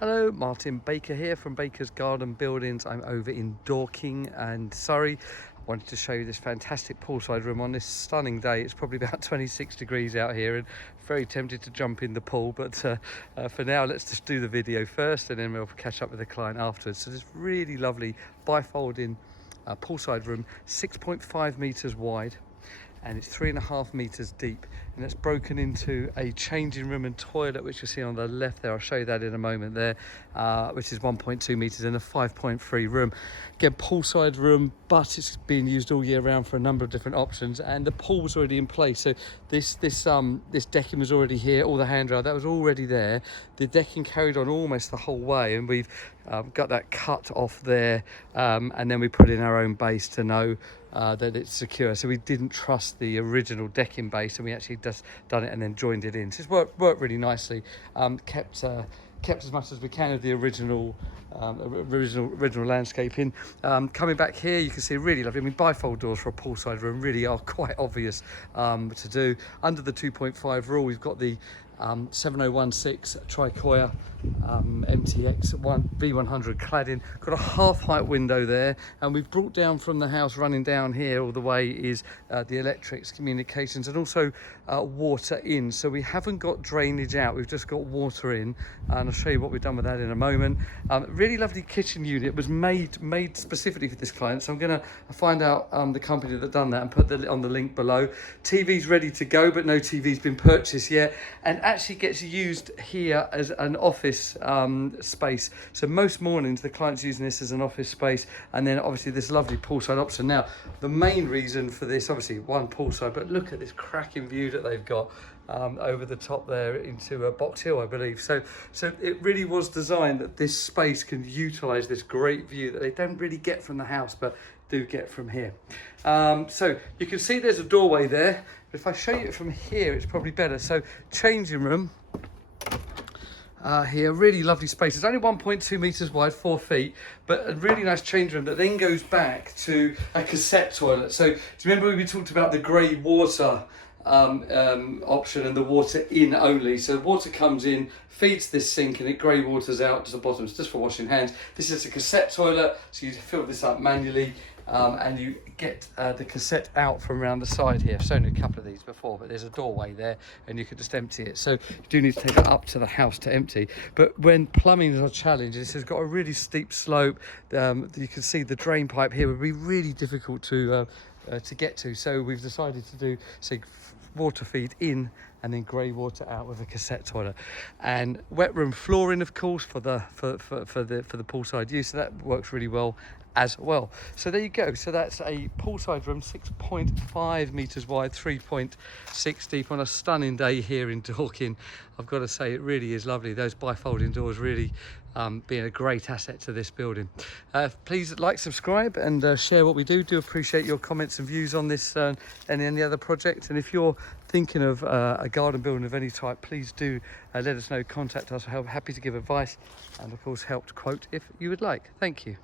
Hello, Martin Baker here from Baker's Garden Buildings. I'm over in Dorking and Surrey. I wanted to show you this fantastic poolside room on this stunning day. It's probably about 26 degrees out here and very tempted to jump in the pool, but for now let's just do the video first and then we'll catch up with the client afterwards. So this really lovely bifolding poolside room, 6.5 meters wide, and it's 3.5 meters deep, and it's broken into a changing room and toilet, which you see on the left there. I'll show you that in a moment there, which is 1.2 meters in a 5.3 room. Again, poolside room, but it's being used all year round for a number of different options, and the pool's already in place. So this decking was already here, all the handrail that was already there. The decking carried on almost the whole way, and we've got that cut off there, and then we put in our own base to know that it's secure. So we didn't trust the original decking base, and we actually just done it and then joined it in. So it's worked really nicely. Kept as much as we can of the original landscaping. Coming back here, you can see really lovely. I mean, bifold doors for a poolside room really are quite obvious to do. Under the 2.5 rule, we've got the 7016 Tricoya MTX V100 cladding. Got a half height window there, and we've brought down from the house, running down here all the way is the electrics, communications, and also water in. So we haven't got drainage out, we've just got water in, and I'll show you what we've done with that in a moment. Really lovely kitchen unit. It was made specifically for this client, so I'm going to find out the company that done that and put on the link below. TV's ready to go, but no TV's been purchased yet, and actually gets used here as an office space. So most mornings the client's using this as an office space, and then obviously this lovely poolside option. Now the main reason for this, obviously one poolside, but look at this cracking view that they've got over the top there into Box Hill, I believe. So it really was designed that this space can utilize this great view that they don't really get from the house, but do get from here. So you can see there's a doorway there, but if I show you it from here, it's probably better. So changing room here, really lovely space. It's only 1.2 meters wide, 4 feet, but a really nice change room that then goes back to a cassette toilet. So do you remember we talked about the grey water option and the water in only? So water comes in, feeds this sink, and it grey waters out to the bottom. It's just for washing hands. This is a cassette toilet, so you fill this up manually, and you get the cassette out from around the side here. I've shown you a couple of these before, but there's a doorway there and you can just empty it. So you do need to take it up to the house to empty. But when plumbing is a challenge, this has got a really steep slope. You can see the drain pipe here would be really difficult to get to. So we've decided to do, say, water feed in and then grey water out with a cassette toilet, and wet room flooring, of course, for the poolside use. So that works really well as well. So there you go. So that's a poolside room, 6.5 meters wide, 3.6 deep, on a stunning day here in Dorking. I've got to say, it really is lovely. Those bifolding doors really being a great asset to this building. Please like, subscribe, and share what we do. Do appreciate your comments and views on this and any other project. And if you're thinking of a garden building of any type, please do let us know. Contact us. We're happy to give advice and of course help to quote if you would like. Thank you.